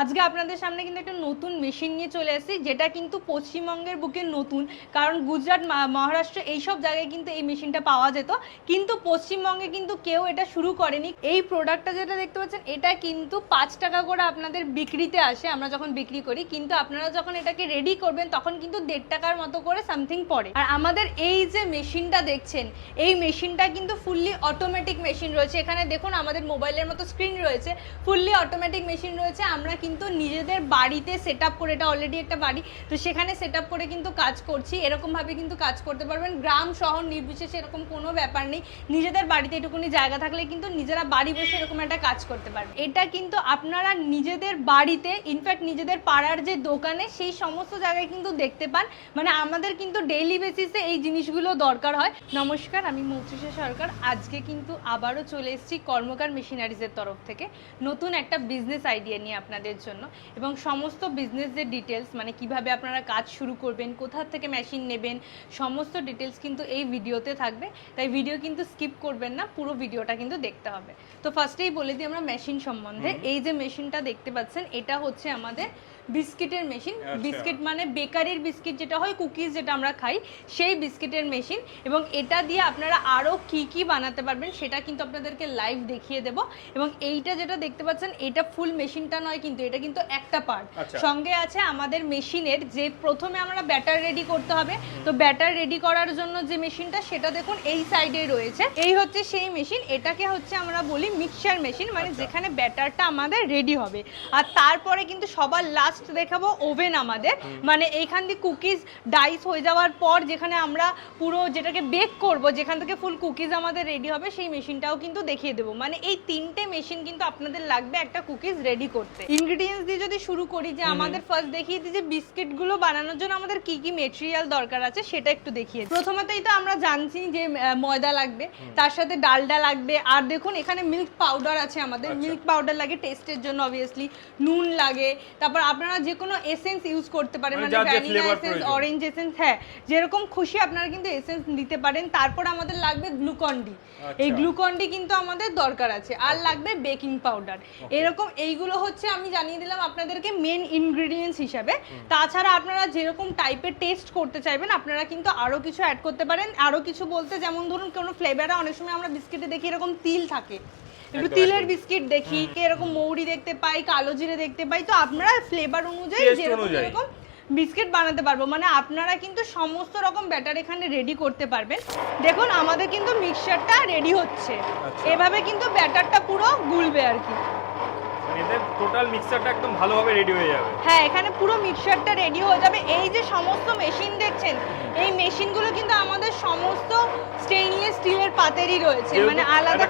আজকে আপনাদের সামনে কিন্তু একটা নতুন মেশিন নিয়ে চলে এসেছি, যেটা কিন্তু পশ্চিমবঙ্গের বুকে নতুন। কারণ গুজরাট, মহারাষ্ট্র এইসব জায়গায় কিন্তু এই মেশিনটা পাওয়া যেত, কিন্তু পশ্চিমবঙ্গে কিন্তু কেউ এটা শুরু করেনি। এই প্রোডাক্টটা যেটা দেখতে পাচ্ছেন, এটা কিন্তু 5 টাকা করে আপনাদের বিক্রিতে আসে, আমরা যখন বিক্রি করি। কিন্তু আপনারা যখন এটাকে রেডি করবেন তখন কিন্তু 1.5 টাকার মতো করে সামথিং পড়ে। আর আমাদের এই যে মেশিনটা দেখছেন, এই মেশিনটা কিন্তু ফুললি অটোমেটিক মেশিন রয়েছে। এখানে দেখুন আমাদের মোবাইলের মতো স্ক্রিন রয়েছে, ফুললি অটোমেটিক মেশিন রয়েছে। আমরা কিন্তু নিজেদের বাড়িতে সেট আপ করে, এটা অলরেডি একটা বাড়ি, তো সেখানে সেট আপ করে কিন্তু কাজ করছি। এরকমভাবে কিন্তু কাজ করতে পারবেন, গ্রাম শহর নির্বিশেষে এরকম কোনো ব্যাপার নেই। নিজেদের বাড়িতে এটুকুনি জায়গা থাকলে কিন্তু নিজেরা বাড়ি বসে এরকম একটা কাজ করতে পারবেন। এটা কিন্তু আপনারা নিজেদের বাড়িতে, ইনফ্যাক্ট নিজেদের পাড়ার যে দোকানে, সেই সমস্ত জায়গায় কিন্তু দেখতে পান। মানে আমাদের কিন্তু ডেইলি বেসিসে এই জিনিসগুলো দরকার হয়। নমস্কার, আমি মৌত্রিষা সরকার। আজকে কিন্তু আবারও চলে এসেছি কর্মকার মেশিনারিজের তরফ থেকে নতুন একটা বিজনেস আইডিয়া নিয়ে আপনাদের জন্য, এবং সমস্ত বিজনেস যে ডিটেলস, মানে কিভাবে আপনারা কাজ শুরু করবেন, কোথা থেকে মেশিন নেবেন, সমস্ত ডিটেলস কিন্তু এই ভিডিওতে থাকবে। তাই ভিডিও কিন্তু স্কিপ করবেন না, পুরো ভিডিওটা কিন্তু দেখতে হবে। তো ফার্স্টেই বলে দিই আমরা মেশিন সম্বন্ধে। এই যে মেশিনটা দেখতে পাচ্ছেন, এটা হচ্ছে আমাদের বিস্কিটের মেশিন। বিস্কিট মানে বেকারির বিস্কিট যেটা হয়, কুকিজ যেটা আমরা খাই, সেই বিস্কিটের মেশিন। এবং এটা দিয়ে আপনারা আরও কি কি বানাতে পারবেন সেটা কিন্তু আপনাদেরকে লাইভ দেখিয়ে দেব। এবং এইটা যেটা দেখতে পাচ্ছেন, এটা ফুল মেশিনটা নয় কিন্তু, এটা কিন্তু একটা পার্ট। সঙ্গে আছে আমাদের মেশিনের যে প্রথমে আমরা ব্যাটার রেডি করতে হবে। তো ব্যাটার রেডি করার জন্য যে মেশিনটা, সেটা দেখুন এই সাইডে রয়েছে। এই হচ্ছে সেই মেশিন। এটাকে হচ্ছে আমরা বলি মিক্সচার মেশিন, মানে যেখানে ব্যাটারটা আমাদের রেডি হবে। আর তারপরে কিন্তু সবার লাস্ট দেখাবো ওভেন আমাদের, মানে এইখান দিয়ে কুকিজ ডাইস হয়ে যাওয়ার পর যেখানে আমরা পুরো যেটাকে বেক করব, যেখান থেকে ফুল কুকিজ আমাদের রেডি হবে, সেই মেশিনটাও কিন্তু দেখিয়ে দেবো। মানে এই তিনটে মেশিন কিন্তু আপনাদের লাগবে একটা কুকিজ রেডি করতে। ইনগ্রেডিয়েন্টস দিয়ে যদি শুরু করি, যে আমাদের ফার্স্ট দেখিয়ে দিই যে বিস্কিটগুলো বানানোর জন্য আমাদের কি কি মেটেরিয়াল দরকার আছে, সেটা একটু দেখিয়ে দিই। প্রথমতেই তো আমরা জানছি যে ময়দা লাগবে, তার সাথে ডালডা লাগবে, আর দেখুন এখানে মিল্ক পাউডার আছে আমাদের। মিল্ক পাউডার লাগে টেস্টের জন্য অবভিয়াসলি, নুন লাগে, তারপর আপনারা যে কোনো এসেন্স ইউজ করতে পারেন, মানে ভ্যানিলা এসেন্স, অরেঞ্জ এসেন্স, হ্যাঁ যেরকম খুশি আপনারা কিন্তু এসেন্স দিতে পারেন। তারপর আমাদের লাগবে গ্লুকন ডি, এই গ্লুকন ডি কিন্তু আমাদের দরকার আছে। আর লাগবে বেকিং পাউডার। এরকম এইগুলো হচ্ছে আমি জানিয়ে দিলাম আপনাদেরকে মেন ইনগ্রেডিয়েন্টস হিসাবে। তাছাড়া আপনারা যেরকম টাইপের টেস্ট করতে চাইবেন, আপনারা কিন্তু আরো কিছু অ্যাড করতে পারেন। আরো কিছু বলতে, যেমন ধরুন কোনো ফ্লেভারে অনেক সময় আমরা বিস্কিটে দেখি এরকম তিল থাকে, একটু তিলের বিস্কিট দেখি, এরকম মৌরি দেখতে পাই, কালো জিরে দেখতে পাই। তো আপনারা ফ্লেভার অনুযায়ী যেরকম বিস্কিট বানাতে পারবো, মানে আপনারা কিন্তু সমস্ত রকম ব্যাটার এখানে রেডি করতে পারবেন। দেখুন আমাদের কিন্তু মিক্সচারটা রেডি হচ্ছে, এভাবে কিন্তু ব্যাটারটা পুরো গুলবে আর কি। এদের টোটাল মিক্সচারটা একদম ভালোভাবে রেডি হয়ে যাবে। হ্যাঁ, এখানে পুরো মিক্সচারটা রেডি হয়ে যাবে। এই যে সমস্ত মেশিন দেখছেন, এই মেশিনগুলো কিন্তু আমাদের সমস্ত স্টেইনলেস স্টিলের পাতেরই রয়েছে, মানে আলাদা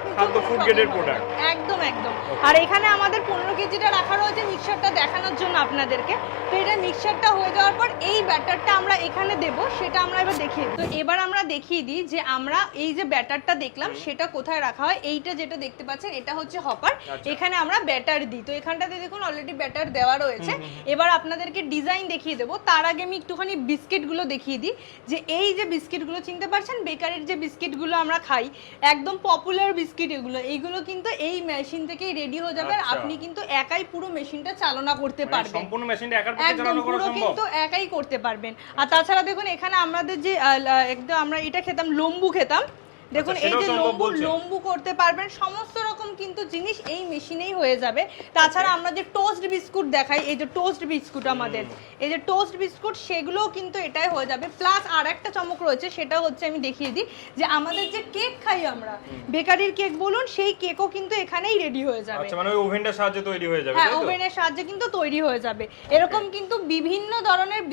ফুড গ্রেডের প্রোডাক্ট। একদম একদম। আর এখানে আমাদের 15 কেজিটা রাখা রয়েছে মিক্সচারটা দেখানোর জন্য আপনাদেরকে। তো এটা মিক্সচারটা হয়ে যাওয়ার পর এই ব্যাটারটা আমরা এখানে দেব, সেটা আমরা এবার দেখিয়ে দিই। তো এবার আমরা দেখিয়ে দিই যে আমরা এই যে ব্যাটারটা দেখলাম সেটা কোথায় রাখা হয়। এইটা যেটা দেখতে পাচ্ছেন, এটা হচ্ছে হপার, এখানে আমরা ব্যাটার দিই। তো এখানটাতে দেখুন অলরেডি ব্যাটার দেওয়া রয়েছে। এবার আপনাদেরকে ডিজাইন দেখিয়ে দেবো। তার আগে আমি একটুখানি বিস্কিটগুলো দেখিয়ে দিই, যে এই যে বিস্কিটগুলো চিনতে পারছেন, বেকারির যে বিস্কিটগুলো আমরা খাই, একদম পপুলার বিস্কিট এগুলো। এইগুলো কিন্তু এই মেশিন থেকেই রেডি হয়ে যাবে। আর আপনি কিন্তু একাই পুরো মেশিনটা চালনা করতে পারবেন, সম্পূর্ণ মেশিনটা একার পক্ষে একদম চালানো করা পুরো সম্ভব, কিন্তু একাই করতে পারবেন। আচ্ছা। আর তাছাড়া দেখুন এখানে আমাদের যে একদম আমরা এটা খেতাম, লম্বু খেতাম, দেখুন এই যে লম্বু করতে পারবেন। সমস্ত রকম কিন্তু জিনিস এই মেশিনেই হয়ে যাবে। তাছাড়া আমরা যে টোস্ট বিস্কুট দেখাই, এই যে টোস্ট বিস্কুট আমাদের, এই যে টোস্ট বিস্কুট, সেগুলোও কিন্তু এটাই হয়ে যাবে। প্লাস আর একটা চমক রয়েছে, সেটা হচ্ছে আমি দেখিয়ে দিই, যে আমাদের যে কেক খাই আমরা, বেকারির কেক বলুন, সেই কেকও কিন্তু এখানেই রেডি হয়ে যাবে। আচ্ছা, মানে ওই ওভেনটার সাহায্যে তৈরি হয়ে যাবে। হ্যাঁ, ওভেনের সাহায্যে কিন্তু তৈরি হয়ে যাবে। এরকম কিন্তু বিভিন্ন ধরনের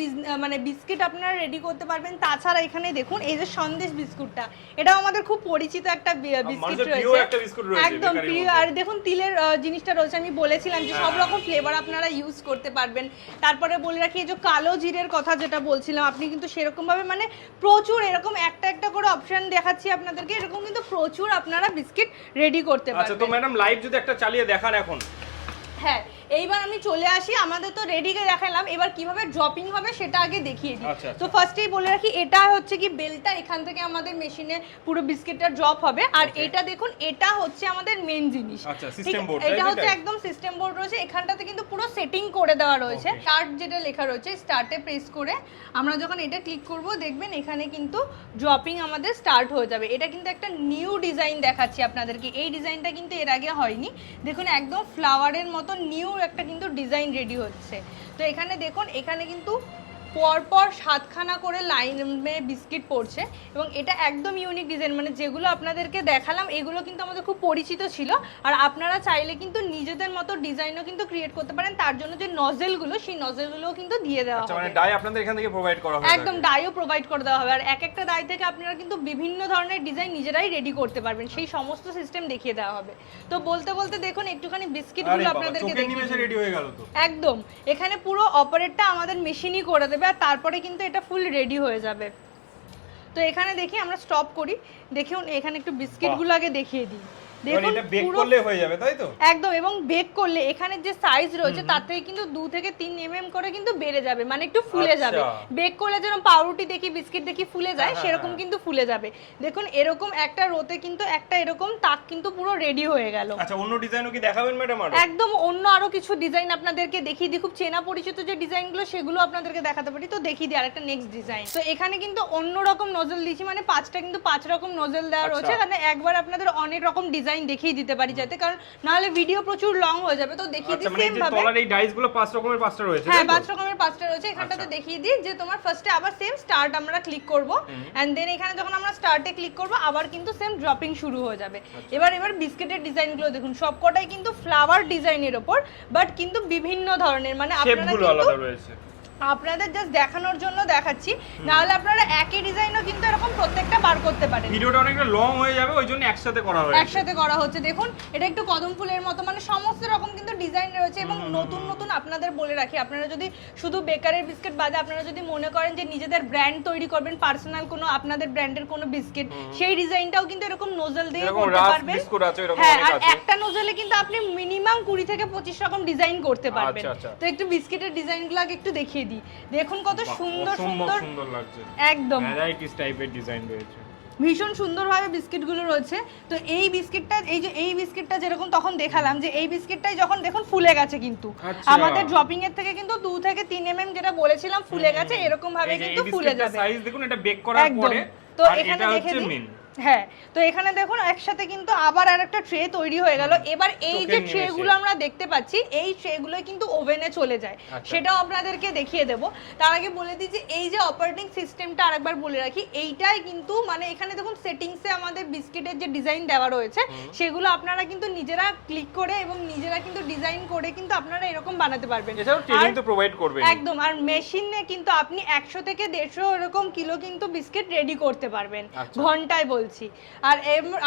মানে বিস্কিট আপনারা রেডি করতে পারবেন। তাছাড়া এখানে দেখুন এই যে সন্দেশ বিস্কুটটা, এটাও আমাদের খুব পরিচিত একটা বিস্কিট রয়েছে, একদম প্রিয়। আর দেখুন তিলের জিনিসটা রয়েছে, আমি বলেছিলাম যে সব রকম ফ্লেভার আপনারা ইউজ করতে পারবেন। তারপরে বলে রাখি, এই যে কালো জিরের কথা যেটা বলছিলাম, আপনি কিন্তু সেরকম ভাবে মানে প্রচুর এরকম একটা একটা করে অপশন দেখাচ্ছি আপনাদেরকে, এরকম কিন্তু প্রচুর আপনারা বিস্কিট রেডি করতে পারবেন। আচ্ছা, তো ম্যাডাম লাইভ যদি একটা চালিয়ে দেখান এখন। হ্যাঁ, এইবার আমি চলে আসি, আমাদের তো রেডিকে দেখালাম, এবার কিভাবে ড্রপিং হবে সেটা আগে দেখিয়ে দিই। আচ্ছা, তো ফার্স্টেই বলে রাখি, এটা হচ্ছে কি বেলটা, এখান থেকে আমাদের মেশিনে পুরো বিস্কিটটা ড্রপ হবে। আর এটা দেখুন, এটা হচ্ছে আমাদের মেন জিনিস। আচ্ছা, ঠিক সিস্টেম বোর্ড, এটা হচ্ছে একদম সিস্টেম বোর্ড রয়েছে, এখানটাতে কিন্তু পুরো সেটিং করে দেওয়া রয়েছে। স্টার্ট যেটা লেখা রয়েছে, স্টার্টে প্রেস করে আমরা যখন এটা ক্লিক করব, দেখবেন এখানে কিন্তু ড্রপিং আমাদের স্টার্ট হয়ে যাবে। এটা কিন্তু একটা নিউ ডিজাইন দেখাচ্ছি আপনাদেরকে, এই ডিজাইনটা কিন্তু এর আগে হয়নি। দেখুন একদম ফ্লাওয়ারের মতো নিউ একটা কিন্তু ডিজাইন রেডি হচ্ছে। তো এখানে দেখুন, এখানে কিন্তু পরপর 7খানা করে লাইনে বিস্কিট পড়ছে এবং এটা একদম ইউনিক ডিজাইন। মানে যেগুলো আপনাদেরকে দেখালাম এগুলো কিন্তু আমাদের খুব পরিচিত ছিল, আর আপনারা চাইলে কিন্তু নিজেদের মতো ডিজাইনও কিন্তু ক্রিয়েট করতে পারেন। তার জন্য যে নজেলগুলো, সেই নজেলগুলোও কিন্তু দিয়ে দেওয়া আচ্ছা, হবে। মানে ডাই আপনাদের এখান থেকে প্রোভাইড করা হবে? একদম ডাইও প্রোভাইড করে দেওয়া হবে। আর এক একটা ডাই থেকে আপনারা কিন্তু বিভিন্ন ধরনের ডিজাইন নিজেরাই রেডি করতে পারবেন, সেই সমস্ত সিস্টেম দেখিয়ে দেওয়া হবে। তো বলতে বলতে দেখুন একটুখানি বিস্কিটগুলো আপনাদেরকে দেখিয়ে রেডি হয়ে গেল তো একদম। এখানে পুরো অপারেটটা আমাদের মেশিনই করে দেবে, আর তারপরে কিন্তু এটা ফুল রেডি হয়ে যাবে। তো এখানে দেখি আমরা স্টপ করি, দেখুন এখানে একটু বিস্কিটগুলো আগে দেখিয়ে দিই। দেখুন এটা বেক করলে হয়ে যাবে, তাই তো? একদম। এবং বেক করলে এখানে যে সাইজ রয়েছে তার থেকে কিন্তু 2 থেকে 3 mm করে কিন্তু বেড়ে যাবে, মানে একটু ফুলে যাবে। বেক করলে যেরকম পাউরুটি দেখি, বিস্কিট দেখি ফুলে যায়, সেরকম কিন্তু ফুলে যাবে। দেখুন এরকম একটা রোতে কিন্তু একটা এরকম তাক কিন্তু পুরো রেডি হয়ে গেল। আচ্ছা, অন্য ডিজাইনও কি দেখাবেন ম্যাডাম? একদম অন্য আরো কিছু ডিজাইন আপনাদেরকে দেখিয়ে দিই, খুব চেনা পরিচিত যে ডিজাইনগুলো সেগুলো আপনাদেরকে দেখাতে পারি। তো দেখিয়ে দিই আরেকটা নেক্সট ডিজাইন। তো এখানে কিন্তু অন্য রকম নজল দিয়েছি, মানে 5টা কিন্তু 5 রকম নজল দেওয়া রয়েছে। মানে একবার আপনাদের অনেক রকম ডিজাইন দেখিয়ে দিতে পারি, যাতে কারণ নাহলে ভিডিও প্রচুর লং হয়ে যাবে। তো দেখিয়ে দিই সেম ভাবে। তলার এই ডাইসগুলো 5 রকমের 5টা রয়েছে। হ্যাঁ, 5 রকমের 5টা রয়েছে। এখানটাতে দেখিয়ে দিই যে তোমার ফার্স্টে আবার সেম স্টার্ট আমরা ক্লিক করব, এন্ড দেন এখানে যখন আমরা স্টার্টে ক্লিক করব আবার কিন্তু সেম ড্রপিং শুরু হয়ে যাবে। এবার বিস্কিটের ডিজাইনগুলো দেখুন, সবকটাই কিন্তু ফ্লাওয়ার ডিজাইনের উপর, বাট কিন্তু বিভিন্ন ধরনের। মানে আপনারা শেপগুলো আলাদা রয়েছে, আপনাদের জাস্ট দেখানোর জন্য দেখাচ্ছি, না হলে আপনারা একই ডিজাইনও কিন্তু এরকম প্রত্যেকটা বার করতে পারেন। ভিডিওটা অনেকটা লং হয়ে যাবে, ওইজন্য একসাথে করা হয়েছে। একসাথে করা হচ্ছে। দেখুন এটা একটু কদম ফুলের মতো, মানে সমস্ত রকম কিন্তু ডিজাইন রয়েছে। এবং নতুন নতুন আপনাদের বলে রাখি, আপনারা যদি শুধু বেকারের বিস্কিট বাদে আপনারা যদি মনে করেন যে নিজেদের ব্র্যান্ড তৈরি করবেন, পার্সোনাল কোনো আপনাদের ব্র্যান্ডের কোনো বিস্কিট, সেই ডিজাইনটাও কিন্তু এরকম নোজেল দিয়ে করতে পারবেন। হ্যাঁ, আর একটা নোজেলে কিন্তু আপনি মিনিমাম 20 থেকে 25 রকম ডিজাইন করতে পারবেন। তো একটু বিস্কিটের ডিজাইনগুলো আগে একটু দেখিয়ে দিই। দেখুন কত সুন্দর সুন্দর লাগছে, একদম ভ্যারাইটিস টাইপের ডিজাইন রয়েছে, ভীষণ সুন্দরভাবে বিস্কিটগুলো রয়েছে। তো এই বিস্কিটটা, এই বিস্কিটটা যেরকম তখন দেখালাম, যে এই বিস্কিটটাই যখন দেখুন ফুলে গেছে কিন্তু আমাদের ড্রপিং এর থেকে কিন্তু 2 থেকে 3 mm যেটা বলেছিলাম ফুলে গেছে, এরকম ভাবে কিন্তু ফুলে যাবে। সাইজ দেখুন, এটা বেক করার পরে। তো এখানে দেখে দিন, হ্যাঁ, তো এখানে দেখুন একসাথে কিন্তু আবার আরেকটা ট্রে তৈরি হয়ে গেল। এবার এই যে ট্রেগুলো আমরা দেখতে পাচ্ছি, এই ট্রেগুলো কিন্তু ওভেনে চলে যায়, সেটাও আপনাদেরকে দেখিয়ে দেব। তার আগে বলে দিই যে এই যে অপারেটিং সিস্টেমটা আরেকবার বলে রাখি, এইটাই কিন্তু মানে এখানে দেখুন সেটিংসে আমাদের বিস্কিটের যে ডিজাইন দেওয়া রয়েছে সেগুলো আপনারা কিন্তু নিজেরা ক্লিক করে এবং নিজেরা কিন্তু ডিজাইন করে কিন্তু আপনারা এরকম বানাতে পারবেন। এছাড়াও ট্রেনিং তো প্রোভাইড করবেন একদম। আর মেশিনে কিন্তু আপনি 100 থেকে 150 এরকম কিলো কিন্তু বিস্কিট রেডি করতে পারবেন ঘন্টায় বলছি। আর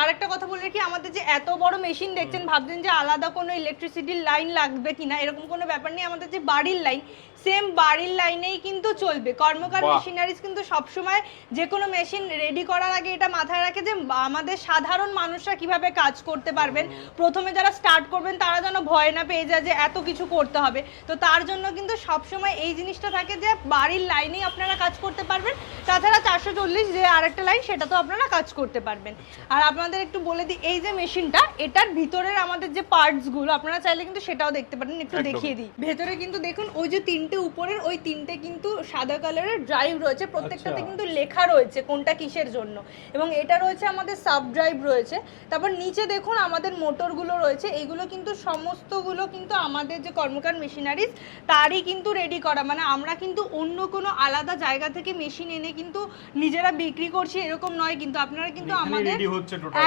আরেকটা কথা বলে রাখি, আমাদের যে এত বড় মেশিন দেখছেন, ভাবছেন যে আলাদা কোনো ইলেকট্রিসিটির লাইন লাগবে কিনা, এরকম কোনো ব্যাপার নেই। আমাদের যে বাড়ির লাইন, সেম বাড়ির লাইনেই কিন্তু চলবে। কর্মকার মেশিনারিজ কিন্তু সবসময় যে কোনো মেশিন রেডি করার আগে এটা মাথায় রাখে যে আমাদের সাধারণ মানুষরা কিভাবে কাজ করতে পারবেন। প্রথমে যারা স্টার্ট করবেন তারা যেন ভয় না পেয়ে যায় যে এত কিছু করতে হবে। তো তার জন্য কিন্তু সবসময় এই জিনিসটা থাকে যে বাড়ির লাইনেই আপনারা কাজ করতে পারবেন। তাছাড়া 440 যে আরেকটা লাইন, সেটা তো আপনারা কাজ করতে পারবেন। আর আপনাদের একটু বলে দিই, এই যে মেশিনটা, এটার ভিতরের আমাদের যে পার্টসগুলো আপনারা চাইলে কিন্তু সেটাও দেখতে পারেন। একটু দেখিয়ে দিই। ভেতরে কিন্তু দেখুন ওই যে 3টে উপরের, ওই 3টে কিন্তু সাদা কালারের ড্রাইভ রয়েছে, প্রত্যেকটাতে কিন্তু লেখা রয়েছে কোনটা কিসের জন্য। এবং এটা রয়েছে আমাদের সাব ড্রাইভ রয়েছে। তারপর নিচে দেখুন আমাদের মোটরগুলো রয়েছে, এইগুলো কিন্তু সমস্তগুলো কিন্তু আমাদের যে কর্মকার মেশিনারিজ তারই কিন্তু রেডি করা। মানে আমরা কিন্তু অন্য কোনো আলাদা জায়গা থেকে মেশিন এনে কিন্তু নিজেরা বিক্রি করছি এরকম নয়, কিন্তু আপনারা কিন্তু আমাদের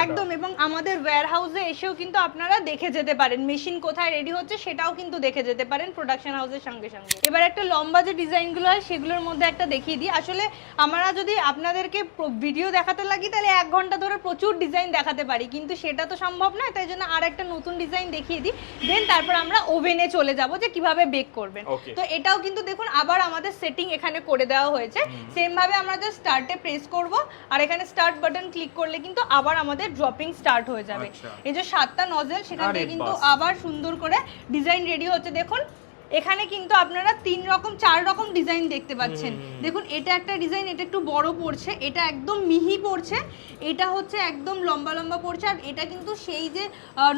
একদম, এবং আমাদের ওয়্যার হাউসে এসেও কিন্তু আপনারা দেখে যেতে পারেন মেশিন কোথায় রেডি হচ্ছে, সেটাও কিন্তু দেখে যেতে পারেন প্রোডাকশন হাউসের সঙ্গে সঙ্গে। এবার একটা লম্বা যে ডিজাইনগুলো হয় সেগুলোর মধ্যে একটা দেখিয়ে দিই। আসলে আমরা যদি আপনাদেরকে ভিডিও দেখাতে লাগি তাহলে 1 ঘন্টা ধরে প্রচুর ডিজাইন দেখাতে পারি, কিন্তু সেটা তো সম্ভব নয়, তাই জন্য আর একটা নতুন ডিজাইন দেখিয়ে দিই, দেন তারপর আমরা ওভেনে চলে যাব যে কিভাবে বেক করবেন। তো এটাও কিন্তু দেখুন আবার আমাদের সেটিং এখানে করে দেওয়া হয়েছে। সেম ভাবে আমরা জাস্ট স্টার্টে প্রেস করব আর এখানে স্টার্ট বাটন ক্লিক করলে কিন্তু আবার আমাদের ড্রপিং স্টার্ট হয়ে যাবে। এই যে 7টা নজেল সেখান থেকে কিন্তু আবার সুন্দর করে ডিজাইন রেডি হচ্ছে। দেখুন এখানে কিন্তু আপনারা 3 রকম 4 রকম ডিজাইন দেখতে পাচ্ছেন। দেখুন এটা একটা ডিজাইন, এটা একটু বড় পড়ছে, এটা একদম মিহি পড়ছে, এটা হচ্ছে একদম লম্বা লম্বা পড়ছে, আর এটা কিন্তু সেই যে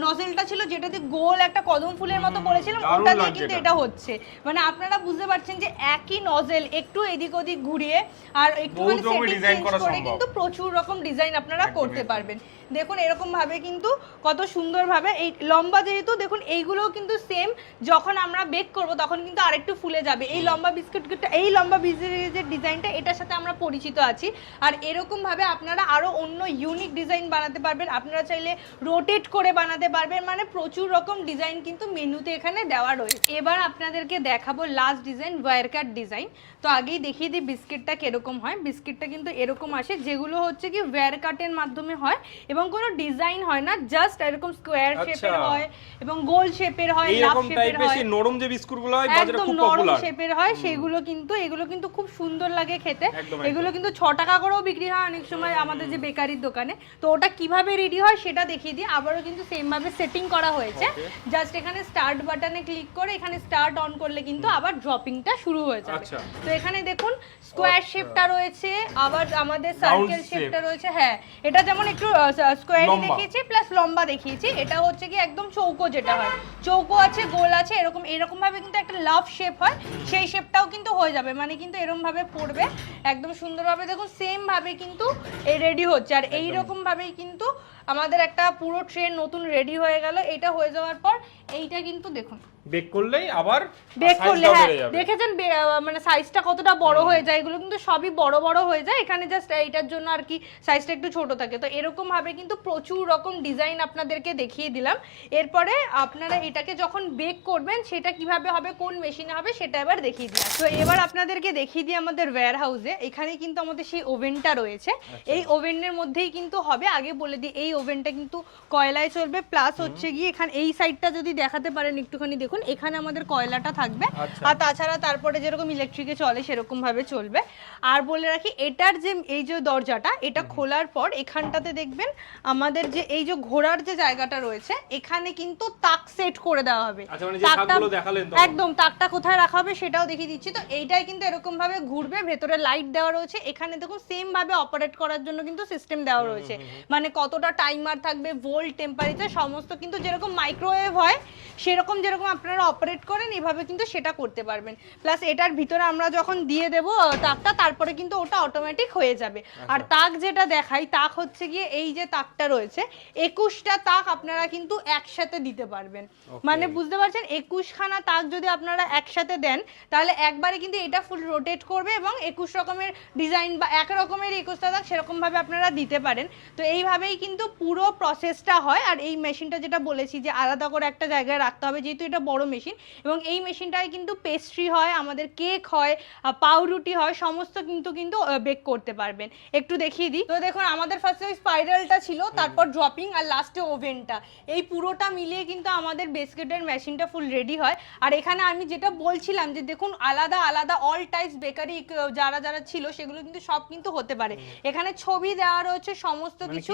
নজেলটা ছিল যেটাতে গোল একটা কদম ফুলের মতো পড়েছিলাম ওটা দিয়ে কিন্তু এটা হচ্ছে। মানে আপনারা বুঝতে পারছেন যে একই নজেল একটু এদিক ওদিক ঘুরিয়ে আর একটুখানি সেটিং চেঞ্জ করে কিন্তু প্রচুর রকম ডিজাইন আপনারা করতে পারবেন। দেখুন এরকম ভাবে কিন্তু কত সুন্দর ভাবে এই লম্বা, যেহেতু দেখুন এইগুলোও কিন্তু সেম, যখন আমরা বেক করব তখন কিন্তু আরেকটু ফুলে যাবে। এই লম্বা বিস্কুটটা, এই লম্বা বিস্কুটের ডিজাইনটা এটার সাথে আমরা পরিচিত আছি। আর এরকম ভাবে আপনারা আরো অন্য ইউনিক ডিজাইন বানাতে পারবেন, আপনারা চাইলে রোটেট করে বানাতে পারবেন, মানে প্রচুর রকম ডিজাইন কিন্তু মেনুতে এখানে দেওয়া রয়েছে। এবার আপনাদেরকে দেখাবো last design, wire cut design. তো আগেই দেখিয়ে দিই বিস্কিটটা কিরকম হয়। বিস্কিটটা কিন্তু এরকম আসে, যেগুলো হচ্ছে কি ওয়্যার কাটের মাধ্যমে হয় এবং কোনো ডিজাইন হয় না, জাস্ট এরকম স্কোয়ার শেপের হয় এবং গোল শেপের হয়, লাভ শেপের হয়, এই নরম যে বিস্কুটগুলো হয় বাজারে খুব পপুলার, নরম শেপের হয় সেগুলো কিন্তু, এগুলো কিন্তু খুব সুন্দর লাগে খেতে। এগুলো কিন্তু 6 টাকা করেও বিক্রি হয় অনেক সময় আমাদের যে বেকারির দোকানে। তো ওটা কিভাবে রেডি হয় সেটা দেখিয়ে দিই। আবারও কিন্তু সেম ভাবে সেটিং করা হয়েছে, জাস্ট এখানে স্টার্ট বাটনে ক্লিক করে এখানে স্টার্ট অন করলে কিন্তু আবার ড্রপিংটা শুরু হয়ে যাবে। তো এখানে দেখুন স্কোয়ার শেপটা রয়েছে, আবার আমাদের সার্কেল শেপটা রয়েছে। হ্যাঁ এটা যেমন একটু স্কোয়ারই দেখিয়েছি প্লাস লম্বা দেখিয়েছি, এটা হচ্ছে কি একদম চৌকো, যেটা হয় চৌকো আছে, গোল আছে, এরকম ভাবে কিন্তু একটা লাভ শেপ হয়, সেই শেপটাও কিন্তু হয়ে যাবে, মানে কিন্তু এরকম ভাবে পড়বে একদম সুন্দরভাবে। দেখুন সেম ভাবে কিন্তু এই রেডি হচ্ছে, আর এই রকম ভাবেই কিন্তু আমাদের একটা পুরো ট্রেন নতুন রেডি হয়ে গেল। এটা হয়ে যাওয়ার পর এইটা কিন্তু দেখুন বেক করলেই আবার বেক করলে, হ্যাঁ দেখেছেন মানে সাইজটা কতটা বড় হয়ে যায়, এগুলো কিন্তু সবই বড় বড় হয়ে যায়, এখানে জাস্ট এইটার জন্য আর কি সাইজটা একটু ছোট থাকে। তো এরকম ভাবে কিন্তু প্রচুর রকম ডিজাইন আপনাদেরকে দেখিয়ে দিলাম। এরপরে আপনারা এটাকে যখন বেক করবেন সেটা কিভাবে হবে, কোন মেশিনে হবে সেটা এবার দেখিয়ে দিলাম। তো এবার আপনাদেরকে দেখিয়ে দিই আমাদের ওয়্যার হাউসে, এখানে কিন্তু আমাদের সেই ওভেনটা রয়েছে। এই ওভেনের মধ্যেই কিন্তু হবে। আগে বলে দিই এই ওভেনটা কিন্তু কয়লায় চলবে, প্লাস হচ্ছে গিয়ে এখানে এই সাইডটা যদি দেখাতে পারেন একটুখানি দেখুন, এখানে আমাদের কয়লাটা থাকবে, আর তাছাড়া তারপরে যেরকম ইলেকট্রিকে চলে সেরকম ভাবে চলবে। আর বলে রাখি এটার যে এই যে দরজাটা, এটা খোলার পর এখানটাতে দেখবেন আমাদের যে এই যে ঘোড়ার যে জায়গাটা রয়েছে এখানে কিন্তু তাক সেট করে দেওয়া হবে। একদম তাকটা কোথায় রাখা হবে সেটাও দেখিয়ে দিচ্ছি। তো এইটাই কিন্তু এরকম ভাবে ঘুরবে, ভেতরে লাইট দেওয়া রয়েছে, এখানে দেখুন সেম ভাবে অপারেট করার জন্য কিন্তু সিস্টেম দেওয়া রয়েছে, মানে কতটা টাইমার থাকবে, ভোল্ট, টেম্পারেচার সমস্ত কিন্তু যেরকম মাইক্রোওয়েভ হয় সেরকম যেরকম আপনারা অপারেট করেন এভাবে কিন্তু সেটা করতে পারবেন। প্লাস এটার ভিতরে আমরা যখন দিয়ে দেব তাকটা, তারপরে কিন্তু ওটা অটোমেটিক হয়ে যাবে। আর তাক যেটা দেখাই, তাক হচ্ছে গিয়ে এই যে তাকটা রয়েছে 21টা তাক আপনারা কিন্তু একসাথে দিতে পারবেন, মানে বুঝতে পারছেন 21 খানা তাক যদি আপনারা একসাথে দেন তাহলে একবারে কিন্তু এটা ফুল রোটেট করবে এবং 21 রকমের ডিজাইন বা এক রকমের 21টা তাক সেরকম ভাবে আপনারা দিতে পারেন। তো এইভাবেই কিন্তু পুরো প্রসেসটা হয়। আর এই মেশিনটা যেটা বলেছি যে আলাদা করে একটা জায়গায় রাখতে হবে, যেহেতু এটা বড় মেশিন, এবং এই মেশিনটায় কিন্তু পেস্ট্রি হয়, আমাদের কেক হয়, পাউরুটি হয়, সমস্ত কিন্তু বেক করতে পারবেন। একটু দেখিয়ে দিই। তো দেখুন আমাদের ফার্স্টে ওই স্পাইরালটা ছিল, তারপর ড্রপিং, আর লাস্টে ওভেনটা, এই পুরোটা মিলিয়ে কিন্তু আমাদের বিস্কিটের মেশিনটা ফুল রেডি হয়। আর এখানে আমি যেটা বলছিলাম যে দেখুন আলাদা আলাদা অল টাইপস বেকারি যারা যারা ছিল সেগুলো কিন্তু সব কিন্তু হতে পারে। এখানে ছবি দেওয়া রয়েছে সমস্ত কিছু।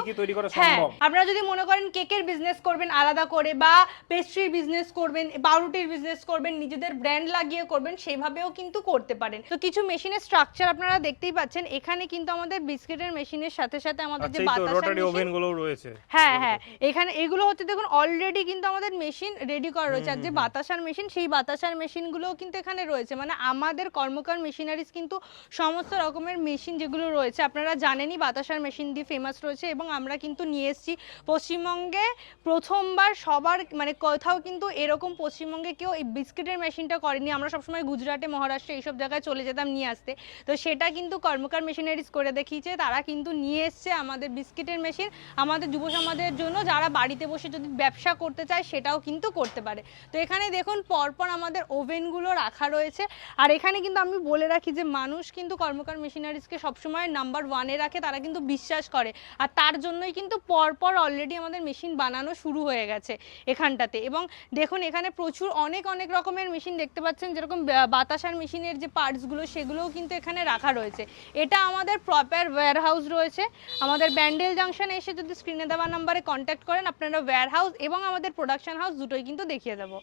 হ্যাঁ আপনারা যদি মনে করেন কেকের বিজনেস করবেন আলাদা করে, বা পেস্ট্রির বিজনেস করবেন, পাউরুটির বিজনেস করবেন, নিজেদের ব্র্যান্ড লাগিয়ে করবেন, সেভাবেও কিন্তু করতে পারেন। তো কিছু মেশিনের স্ট্রাকচার আপনারা দেখতেই পাচ্ছেন, এখানে কিন্তু আমাদের বিস্কিটের মেশিনের সাথে সাথে আমাদের যে বাতাসার ওভেনগুলো রয়েছে, হ্যাঁ হ্যাঁ এখানে এগুলো হচ্ছে দেখুন অলরেডি কিন্তু আমাদের মেশিন রেডি করা রয়েছে। আর যে বাতাসার মেশিন, সেই বাতাসার মেশিনগুলোও কিন্তু এখানে রয়েছে, মানে আমাদের কর্মকার মেশিনারিজ কিন্তু সমস্ত রকমের মেশিন যেগুলো রয়েছে আপনারা জানেনই বাতাসার মেশিন দিয়ে ফেমাস রয়েছে, এবং আমরা কিন্তু নিয়ে এসেছি পশ্চিমবঙ্গে প্রথমবার সবার, মানে কোথাও কিন্তু এরকম পশ্চিমবঙ্গে কেউ এই বিস্কিটের মেশিনটা করেনি। আমরা সবসময় গুজরাটে, মহারাষ্ট্রে এইসব জায়গায় চলে যেতাম নিয়ে আসতে। তো সেটা কিন্তু কর্মকার মেশিনারিজ করে দেখিয়েছে, তারা কিন্তু নিয়ে এসছে আমাদের বিস্কিটের মেশিন আমাদের যুব সমাজের জন্য, যারা বাড়িতে বসে যদি ব্যবসা করতে চায় সেটাও কিন্তু করতে পারে। তো এখানে দেখুন পরপর আমাদের ওভেনগুলো রাখা রয়েছে। আর এখানে কিন্তু আমি বলে রাখি যে মানুষ কিন্তু কর্মকার মেশিনারিজকে সবসময় নাম্বার 1-এ রাখে, তারা কিন্তু বিশ্বাস করে। আর তার জন্যই কিন্তু পরপর অলরেডি আমাদের মেশিন বানানো শুরু হয়ে গেছে এখানটাতে। এবং দেখুন এখানে প্রচুর অনেক অনেক রকমের মেশিন দেখতে পাচ্ছেন, যেরকম বাতাসার মেশিনের যে পার্টসগুলো সেগুলোও কিন্তু এখানে রাখা রয়েছে। এটা আমাদের প্রপার ওয়্যারহাউস রয়েছে। আমাদের ব্যান্ডেল জাংশনে এসে যদি স্ক্রিনে দেওয়া নাম্বারে কন্ট্যাক্ট করেন, আপনারা ওয়্যারহাউস এবং আমাদের প্রোডাকশন হাউস দুটোই কিন্তু দেখিয়ে দেবো।